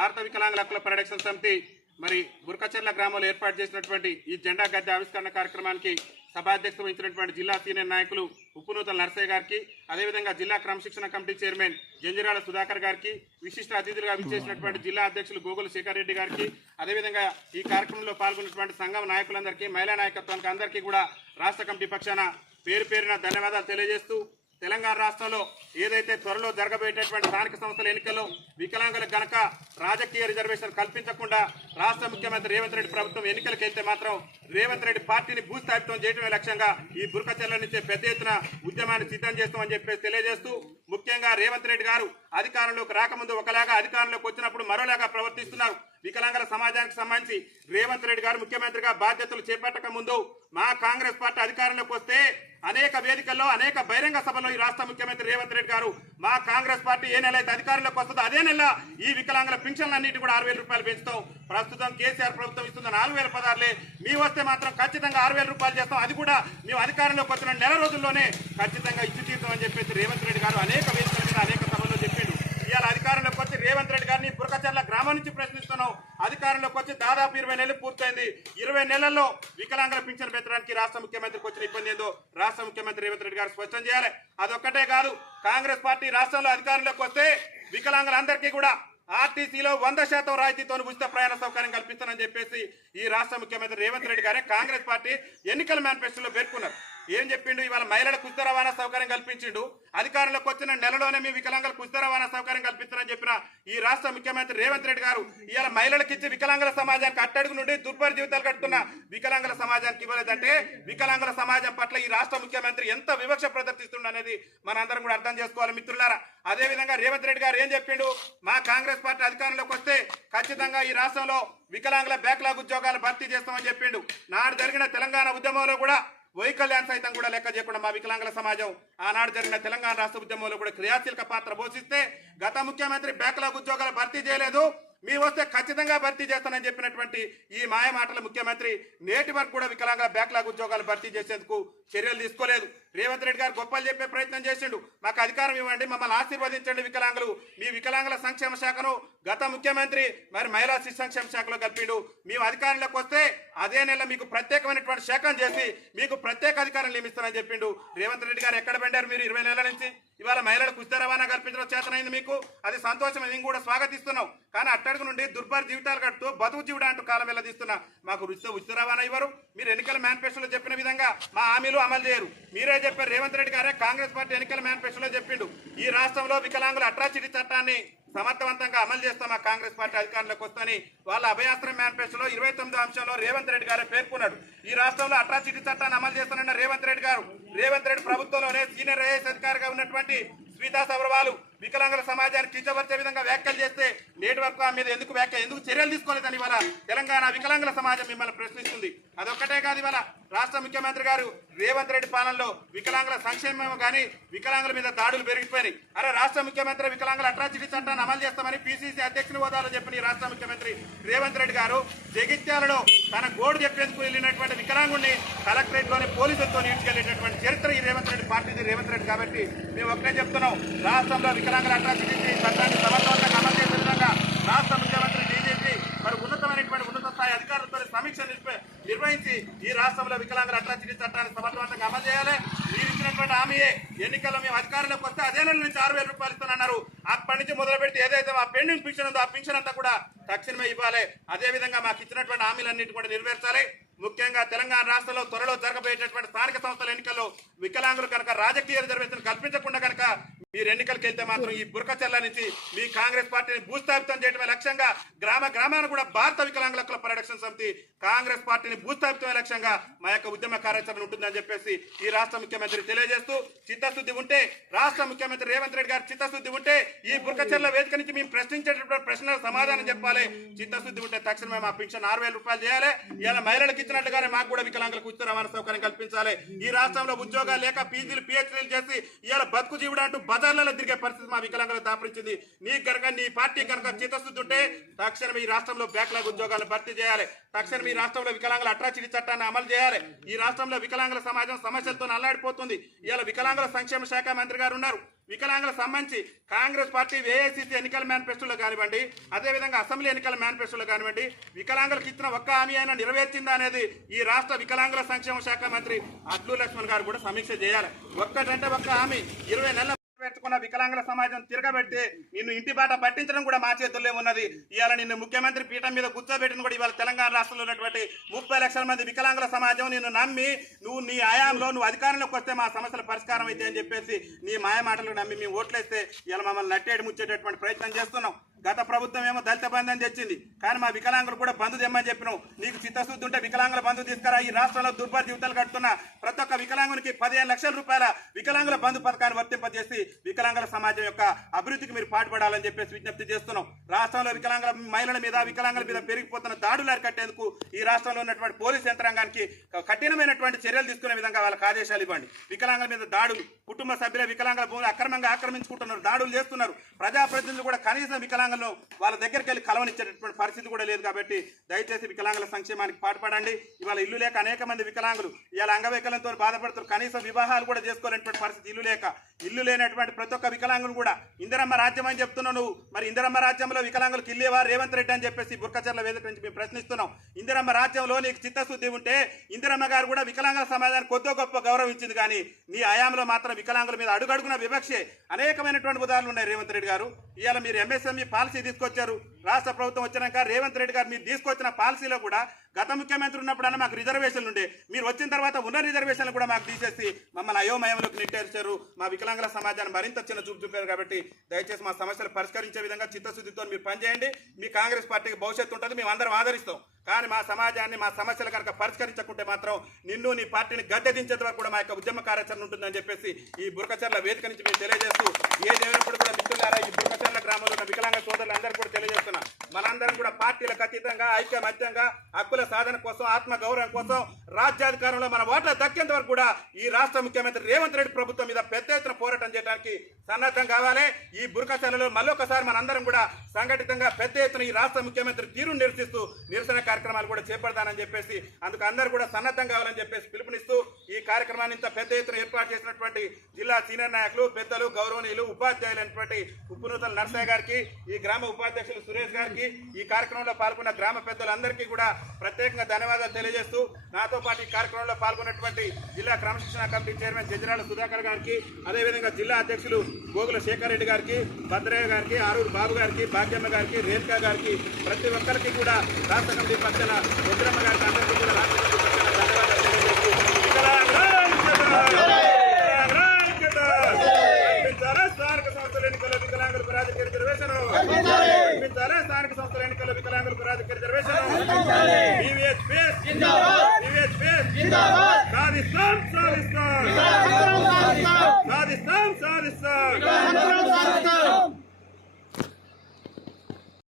భారత వికలాంగుల హక్కుల పరిరక్షణ సమితి మరి బుర్కచెర్ల గ్రామంలో ఏర్పాటు చేసినటువంటి ఈ జెండా గద్దె ఆవిష్కరణ కార్యక్రమానికి సభాధ్యక్షత వహించినటువంటి జిల్లా సీనియర్ నాయకులు ఉప్పునూతల నరసయ్య గారికి, అదేవిధంగా జిల్లా క్రమశిక్షణ కమిటీ చైర్మన్ జంజిరాల సుధాకర్ గారికి, విశిష్ట అతిథులుగా విచ్చేసినటువంటి జిల్లా అధ్యక్షులు గోగుల శేఖర్ రెడ్డి గారికి, అదేవిధంగా ఈ కార్యక్రమంలో పాల్గొన్నటువంటి సంఘం నాయకులందరికీ, మహిళా నాయకత్వానికి అందరికీ కూడా రాష్ట్ర కమిటీ పక్షాన పేరు పేరున ధన్యవాదాలు తెలియజేస్తూ, తెలంగాణ రాష్ట్రంలో ఏదైతే త్వరలో జరగబోయేటటువంటి స్థానిక సంస్థల ఎన్నికల్లో వికలాంగులకు గనక రాజకీయ రిజర్వేషన్ కల్పించకుండా రాష్ట్ర ముఖ్యమంత్రి రేవంత్ రెడ్డి ప్రభుత్వం ఎన్నికలకు వెళ్తే మాత్రం రేవంత్ రెడ్డి పార్టీని భూస్థాపితం చేయడమే లక్ష్యంగా ఈ బుర్కచెర్ల నుంచి పెద్ద ఎత్తున ఉద్యమాన్ని సిద్ధం చేస్తామని చెప్పేసి తెలియజేస్తూ, ముఖ్యంగా రేవంత్ రెడ్డి గారు అధికారంలోకి రాకముందు ఒకలాగా, అధికారంలోకి వచ్చినప్పుడు మరోలాగా ప్రవర్తిస్తున్నారు. వికలాంగుల సమాజానికి సంబంధించి రేవంత్ రెడ్డి గారు ముఖ్యమంత్రిగా బాధ్యతలు చేపట్టక ముందు మా కాంగ్రెస్ పార్టీ అధికారంలోకి వస్తే అనేక వేదికల్లో, అనేక బహిరంగ సభలో ఈ రాష్ట్ర ముఖ్యమంత్రి రేవంత్ రెడ్డి గారు మా కాంగ్రెస్ పార్టీ ఏ నెల అయితే అధికారంలోకి వస్తుందో అదే నెల ఈ వికలాంగుల పింఛన్లన్నిటి కూడా 6,000 రూపాయలు పెంచుతాం. ప్రస్తుతం కేసీఆర్ ప్రభుత్వం ఇస్తున్న 4,000 పదార్లే, మీ వస్తే మాత్రం ఖచ్చితంగా 6,000 రూపాయలు చేస్తాం. అది కూడా మేము అధికారంలోకి వచ్చిన నెల రోజుల్లోనే ఖచ్చితంగా ఇచ్చి తీరుతాం అని చెప్పేసి రేవంత్ రెడ్డి గారు అనేక వేదికల మీద, అనేక సభల్లో చెప్పిండు. ఇవాళ అధికారంలోకి వచ్చి రేవంత్ రెడ్డి గారిని బుర్కచెర్ల గ్రామం నుంచి ప్రశ్నిస్తున్నాం. అధికారంలోకి వచ్చి దాదాపు 20 నెలలు పూర్తయింది. 20 నెలల్లో వికలాంగుల పింఛన్ పెంచడానికి రాష్ట్ర ముఖ్యమంత్రికి వచ్చిన ఇబ్బంది ఏందో రాష్ట్ర ముఖ్యమంత్రి రేవంత్ రెడ్డి గారు స్పష్టం చేయాలి. అదొక్కటే కాదు, కాంగ్రెస్ పార్టీ రాష్ట్రంలో అధికారంలోకి వస్తే వికలాంగులందరికీ కూడా ఆర్టీసీలో 100% రాయితీతో ఉచిత ప్రయాణ సౌకర్యం కల్పిస్తానని చెప్పేసి ఈ రాష్ట్ర ముఖ్యమంత్రి రేవంత్ రెడ్డి గారే కాంగ్రెస్ పార్టీ ఎన్నికల మేనిఫెస్టోలో పేర్కొన్నారు. ఏం చెప్పిండు? ఇవాళ మహిళలకు ఉచిత రవాణా సౌకర్యం కల్పించిండు. అధికారంలోకి వచ్చిన నెలలోనే మీ వికలాంగులకు ఉచిత రవాణా సౌకర్యం కల్పిస్తారని చెప్పిన ఈ రాష్ట్ర ముఖ్యమంత్రి రేవంత్ రెడ్డి గారు ఇవాళ మహిళలకు ఇచ్చి వికలాంగుల సమాజానికి అట్టడుగు నుండి దుర్భర జీవితాలు కట్టుకున్న వికలాంగుల సమాజానికి ఇవ్వలేదంటే వికలాంగుల సమాజం పట్ల ఈ రాష్ట్ర ముఖ్యమంత్రి ఎంత వివక్ష ప్రదర్శిస్తుండ అనేది మనందరం కూడా అర్థం చేసుకోవాలి మిత్రులారా. అదేవిధంగా రేవంత్ రెడ్డి గారు ఏం చెప్పిండు? మా కాంగ్రెస్ పార్టీ అధికారంలోకి వస్తే ఖచ్చితంగా ఈ రాష్ట్రంలో వికలాంగుల బ్యాక్లాగ్ ఉద్యోగాలు భర్తీ చేస్తామని చెప్పిండు. నాడు జరిగిన తెలంగాణ ఉద్యమంలో కూడా వైకల్యాన్ని సైతం కూడా లెక్క చేయకుండా మా వికలాంగుల సమాజం ఆనాడు జరిగిన తెలంగాణ రాష్ట్ర ఉద్యమంలో కూడా క్రియాశీలక పాత్ర పోషిస్తే గత ముఖ్యమంత్రి బ్యాక్లాగ్ ఉద్యోగాలు భర్తీ చేయలేదు, మీ వస్తే ఖచ్చితంగా భర్తీ చేస్తానని చెప్పినటువంటి ఈ మాయ మాటల ముఖ్యమంత్రి నేటి వరకు కూడా వికలాంగుల బ్యాక్లాగ్ ఉద్యోగాలు భర్తీ చేసేందుకు చర్యలు తీసుకోలేదు. రేవంత్ రెడ్డి గారు గొప్పలు చెప్పే ప్రయత్నం చేసిండు. మాకు అధికారం ఇవ్వండి, మమ్మల్ని ఆశీర్వదించండి వికలాంగులు. మీ వికలాంగుల సంక్షేమ శాఖను గత ముఖ్యమంత్రి మరి మహిళా శిశు సంక్షేమ శాఖలో కలిపిండు. మేము అధికారంలోకి వస్తే అదే నెల మీకు ప్రత్యేకమైనటువంటి శాఖను చేసి మీకు ప్రత్యేక అధికారం నియమిస్తానని చెప్పిండు. రేవంత్ రెడ్డి గారు ఎక్కడ పెట్టారు? మీరు 20 నెలల నుంచి ఇవాళ మహిళలకు ఉచిత రవాణా కల్పించడం చేతనైంది మీకు, అది సంతోషం, మేము కూడా స్వాగతిస్తున్నాం. కానీ అట్టడుగు నుండి దుర్భర జీవితాలు కడుతూ బతుకు జీవుడు అంటూ కాలం వెళ్ళదీస్తున్నా మాకు ఉచిత రవాణా ఇవ్వరు. మీరు ఎన్నికల మేనిఫెస్టోలో చెప్పిన విధంగా మా హామీలు అమలు చేయరు. మీరే చెప్పారు, రేవంత్ రెడ్డి గారే కాంగ్రెస్ పార్టీ ఎన్నికల మేనిఫెస్టోలో చెప్పిండు ఈ రాష్ట్రంలో వికలాంగుల అట్రాసిటీ చట్టాన్ని సమర్థవంతంగా అమలు చేస్తాం మా కాంగ్రెస్ పార్టీ అధికారంలోకి వస్తని వాళ్ళ అభయాస్త్రం మేనిఫెస్టోలో 29వ అంశంలో రేవంత్ రెడ్డి గారే పేర్కొన్నాడు. ఈ రాష్ట్రంలో అట్రాసిటీ చట్టాన్ని అమలు చేస్తానన్న రేవంత్ రెడ్డి గారు, రేవంత్ రెడ్డి ప్రభుత్వంలోనే సీనియర్ ఐఏఎస్ అధికారిగా ఉన్నటువంటి స్మితా సబర్వాల్ వికలాంగుల సమాజానికి కించపరిచే విధంగా వ్యాఖ్యలు చేస్తే నేటి వరకు మీద ఎందుకు చర్యలు తీసుకోలేదని ఇవాళ తెలంగాణ వికలాంగుల సమాజం మిమ్మల్ని ప్రశ్నిస్తుంది. అదొక్కటే కాదు, ఇవాళ రాష్ట్ర ముఖ్యమంత్రి గారు రేవంత్ రెడ్డి పాలనలో వికలాంగుల సంక్షేమం కానీ వికలాంగుల మీద దాడులు పెరిగిపోయినాయి. అరే రాష్ట్ర ముఖ్యమంత్రి వికలాంగుల అట్రాసిటీ చట్టాన్ని అమలు చేస్తామని పిసిసి అధ్యక్షుని హోదాలో చెప్పిన ఈ రాష్ట్ర ముఖ్యమంత్రి రేవంత్ రెడ్డి గారు జగిత్యాలలో తన గోడు చెప్పేందుకు వెళ్ళినటువంటి వికలాంగుడిని కలెక్టరేట్ లోని పోలీసులతో ఈడ్చుకెళ్లేటటువంటి చరిత్ర ఈ రేవంత్ రెడ్డి పార్టీది రేవంత్ రెడ్డి. కాబట్టి మేము ఒకటే చెప్తున్నాం, రాష్ట్రంలో వికలాంగుల అట్రాసిటీ చట్టాన్ని సమర్థవంతంగా అమలు చేసే విధంగా రాష్ట్ర ముఖ్యమంత్రి డీజీపీ మరి ఉన్నత స్థాయి అధికారులతో సమీక్ష నిర్వహించి ఈ రాష్ట్రంలో వికలాంగుల అట్రాసిటీ చట్టాన్ని సమర్థవంతంగా అమలు చేయాలి. మీరు ఇచ్చినటువంటి హామీయే ఎన్నికల్లో మేము అధికారంలోకి వస్తే అదే నెల నుంచి 6,000 రూపాయలు ఇస్తానన్నారు. అప్పటి నుంచి మొదలు పెడితే ఏదైతే ఆ పెండింగ్ పింఛన్ ఉందో ఆ పింఛన్ అంతా కూడా తక్షణమే ఇవ్వాలి. అదేవిధంగా మాకు ఇచ్చినటువంటి హామీలన్నింటి కూడా నెరవేర్చాలి. ముఖ్యంగా తెలంగాణ రాష్ట్రంలో త్వరలో జరగబోయేటటువంటి స్థానిక సంస్థల ఎన్నికల్లో వికలాంగులు కనుక రాజకీయ రిజర్వేషన్ కల్పించకుండా కనుక మీరు ఎన్నికలకు వెళ్తే మాత్రం ఈ బుర్కచెర్ల నుంచి మీ కాంగ్రెస్ పార్టీని భూస్థాపితం చేయడమే లక్ష్యంగా గ్రామాన కూడా భారత వికలాంగుల హక్కుల పరిరక్షణ సమితి కాంగ్రెస్ పార్టీని భూస్థాపితమే లక్ష్యంగా మా యొక్క ఉద్యమ కార్యాచరణ ఉంటుందని చెప్పేసి ఈ రాష్ట్ర ముఖ్యమంత్రి తెలియజేస్తూ, చిత్తశుద్ధి ఉంటే రాష్ట్ర ముఖ్యమంత్రి రేవంత్ రెడ్డి గారు చిత్తశుద్ధి ఉంటే ఈ బుర్కచెర్ల వేదిక నుంచి మేము ప్రశ్నించేటటువంటి ప్రశ్నలకు సమాధానం చెప్పాలి. చిత్తశుద్ధి ఉంటే తక్షణమే మా పింఛన్ 6,000 రూపాయలు చేయాలి. ఇలా మహిళలకు ఇచ్చినట్టుగానే మాకు కూడా వికలాంగులకు ఉచిత రవాణా సౌకర్యం కల్పించాలి. ఈ రాష్ట్రంలో ఉద్యోగాలు లేక పీజీలు పిహెచ్డీలు చేసి ఇవాళ బతుకు జీవుడు అంటూ బజార్లలో తిరిగే పరిస్థితి మా వికలాంగులకు దాపరించింది. నీ కనుక నీ పార్టీ కనుక చిత్తశుద్ధి ఉంటే తక్షణం ఈ రాష్ట్రంలో బ్యాక్లాగ్ ఉద్యోగాలను భర్తీ చేయాలి. తక్షణం ఈ రాష్ట్రంలో వికలాంగుల అట్రాసిటీ చట్టాన్ని అమలు చేయాలి. ఈ రాష్ట్రంలో వికలాంగుల సమాజం సమస్యలతో అల్లాడిపోతుంది. ఇవాళ వికలాంగుల సంక్షేమ శాఖ మంత్రి గారు ఉన్నారు. వికలాంగులకు సంబంధించి కాంగ్రెస్ పార్టీ ఏఐసిసి ఎన్నికల మేనిఫెస్టోలో కానివ్వండి, అదేవిధంగా అసెంబ్లీ ఎన్నికల మేనిఫెస్టోలో కానివ్వండి, వికలాంగులకు ఇచ్చిన ఒక్క హామీ అయినా నెరవేర్చిందా అనేది ఈ రాష్ట్ర వికలాంగుల సంక్షేమ శాఖ మంత్రి అడ్లూరి లక్ష్మణ్ గారు కూడా సమీక్ష చేయాలి. ఒక్కటంటే ఒక్క హామీ 20 నెలల పెట్టుకున్న వికలాంగుల సమాజం తిరగబెడితే నిన్ను ఇంటి బాట పట్టించడం కూడా మా చేతుల్లో ఉన్నది. ఇవాళ నిన్ను ముఖ్యమంత్రి పీఠం మీద కూర్చోబెట్టిన కూడా ఇవాళ తెలంగాణ రాష్ట్రంలో ఉన్నటువంటి 30 లక్షల మంది వికలాంగుల సమాజం నిన్ను నమ్మి నువ్వు నీ ఆయాంలో నువ్వు అధికారంలోకి వస్తే మా సమస్యల పరిష్కారం అయితే అని చెప్పేసి నీ మాయ మాటలు నమ్మి మేము ఓట్లేస్తే ఇవాళ మమ్మల్ని నట్టేడు ముచ్చేటటువంటి ప్రయత్నం చేస్తున్నాం. గత ప్రభుత్వం ఏమో దళిత బంధు అని తెచ్చింది, కానీ మా వికలాంగులు కూడా బంధు తెమ్మని చెప్పినాం. నీకు చిత్తశుద్ధి ఉంటే వికలాంగుల బంధు తీసుకురా. ఈ రాష్ట్రంలో దుర్భర జీవితాలు కడుతున్న ప్రతి ఒక్క వికలాంగునికి 15 లక్షల రూపాయల వికలాంగుల బంధు పథకాన్ని వర్తింపజేసి వికలాంగుల సమాజం యొక్క అభివృద్ధికి మీరు పాటుపడాలని చెప్పేసి విజ్ఞప్తి చేస్తున్నాం. రాష్ట్రంలో వికలాంగుల మహిళల మీద వికలాంగుల మీద పెరిగిపోతున్న దాడులు అరికట్టేందుకు ఈ రాష్ట్రంలో ఉన్నటువంటి పోలీసు యంత్రాంగానికి కఠినమైనటువంటి చర్యలు తీసుకునే విధంగా వాళ్ళకి ఆదేశాలు ఇవ్వండి. వికలాంగుల మీద దాడులు, కుటుంబ సభ్యుల వికలాంగుల భూములు అక్రమంగా ఆక్రమించుకుంటున్నారు, దాడులు చేస్తున్నారు. ప్రజాప్రతినిధులు కూడా కనీసం వికలాంగులను వాళ్ళ దగ్గరికి వెళ్ళి కలవనిచ్చేటటువంటి పరిస్థితి కూడా లేదు. కాబట్టి దయచేసి వికలాంగుల సంక్షేమానికి పాటుపడండి. ఇవాళ ఇల్లు లేక అనేక మంది వికలాంగులు ఇవాళ అంగవైకల్యంతో బాధపడుతున్నారు. కనీసం వివాహాలు కూడా చేసుకోలేనటువంటి పరిస్థితి ఇల్లు లేక. ఇల్లు లేనటువంటి ప్రతి ఒక్క వికలాంగులు కూడా ఇందిరమ్మ రాజ్యం అని చెప్తున్నావు నువ్వు. మరి ఇందిరమ్మ రాజ్యంలో వికలాంగులకు ఇల్లేవా రేవంత్ రెడ్డి అని చెప్పేసి బుర్కచర్ల వేదిక నుంచి మేము ప్రశ్నిస్తున్నాం. ఇందిరమ్మ రాజ్యంలో నీకు చిత్తశుద్ధి ఉంటే ఇందిరమ్మ గారు కూడా వికలాంగుల సమాజానికి కొద్దో గొప్ప గౌరవించింది, కానీ నీ హయాంలో మాత్రం వికలాంగుల మీద అడుగడుగున వివక్షే. అనేకమైనటువంటి ఉదాహరణలు ఉన్నాయి రేవంత్ రెడ్డి గారు. ఇవాళ మీరు ఎంఎస్ఎంఈ పాలసీ తీసుకొచ్చారు. రాష్ట్ర ప్రభుత్వం వచ్చినాక రేవంత్ రెడ్డి గారు మీరు తీసుకొచ్చిన పాలసీలో కూడా గత ముఖ్యమంత్రి ఉన్నప్పుడన్నా మాకు రిజర్వేషన్లు ఉండే, మీరు వచ్చిన తర్వాత ఉన్న రిజర్వేషన్లు కూడా మాకు తీసేసి మమ్మల్ని అయోమయంలోకి నెట్టేర్చారు. మా వికలాంగుల సమాజాన్ని మరింత చిన్న చూపు చూపారు. కాబట్టి దయచేసి మా సమస్యలు పరిష్కరించే విధంగా చిత్తశుద్ధితో మీరు పనిచేయండి. మీ కాంగ్రెస్ పార్టీకి భవిష్యత్తు ఉంటుంది, మేము అందరం ఆదరిస్తాం. కానీ మా సమాజాన్ని మా సమస్యలు కనుక పరిష్కరించకుంటే మాత్రం నిన్ను నీ పార్టీని గద్దె దించేంత వరకు కూడా మా యొక్క ఉద్యమ కార్యాచరణ ఉంటుందని చెప్పేసి ఈ బుర్కచర్ల వేదిక నుంచి మేము తెలియజేస్తూ ఏదేమైనప్పుడు కూడా మిత్రులారా ఈ బుర్కచర్ల గ్రామంలో ఉన్న వికలాంగ సోదరులు అందరూ కూడా తెలియజేస్తున్నాం. మనందరం కూడా పార్టీలకు అతీతంగా ఐక్యమత్యంగా హక్కుల సాధన కోసం ఆత్మ గౌరవం కోసం రాజ్యాధికారంలో మన ఓట్ల దక్కేంత వరకు కూడా ఈ రాష్ట్ర ముఖ్యమంత్రి రేవంత్ రెడ్డి ప్రభుత్వం మీద పెద్ద ఎత్తున పోరాటం చేయడానికి సన్నద్ధం కావాలి. ఈ బుర్కచర్లలో మళ్ళొకసారి మనందరం కూడా సంఘటితంగా పెద్ద ఎత్తున ఈ రాష్ట్ర ముఖ్యమంత్రి తీరును నిరసిస్తూ నిరసన కార్యక్రమాలు కూడా చేపడతానని చెప్పేసి అందుకు అందరూ కూడా సన్నద్ధం కావాలని చెప్పేసి పిలుపునిస్తూ ఈ కార్యక్రమాన్ని ఇంత పెద్ద ఎత్తున ఏర్పాటు చేసినటువంటి జిల్లా సీనియర్ నాయకులు పెద్దలు గౌరవనీయులు ఉపాధ్యాయులైనటువంటి ఉప్పునూతల నర్సయ్య గారికి, ఈ గ్రామ ఉపాధ్యక్షులు సురేష్ గారికి, ఈ కార్యక్రమంలో పాల్గొన్న గ్రామ పెద్దలందరికీ కూడా ప్రత్యేకంగా ధన్యవాదాలు తెలియజేస్తూ నాతో పాటు ఈ కార్యక్రమంలో పాల్గొన్నటువంటి జిల్లా క్రమశిక్షణ కమిటీ చైర్మన్ జంజరాల సుధాకర్ గారికి, అదేవిధంగా జిల్లా అధ్యక్షులు గోగుల శేఖర్ రెడ్డి గారికి, భద్రయ్య గారికి, ఆరూరు బాబు గారికి, భాగ్యమ్మ గారికి, రేణుకా గారికి, ప్రతి ఒక్కరికి కూడా రాష్ట్ర కమిటీ పక్షాన రుద్రమ్మ గారికి అందరికీ కూడా రాష్ట్ర కమిటీ పక్షాన ధన్యవాదాలు తెలియజేస్తూ స్థానిక సంస్థల ఎన్నికల్లో వికలాంగులకు రాజకీయ రిజర్వేషన్, స్థానిక సంస్థల ఎన్నికల్లో వికలాంగులకు రాజకీయ రిజర్వేషన్, సాధిస్తాం.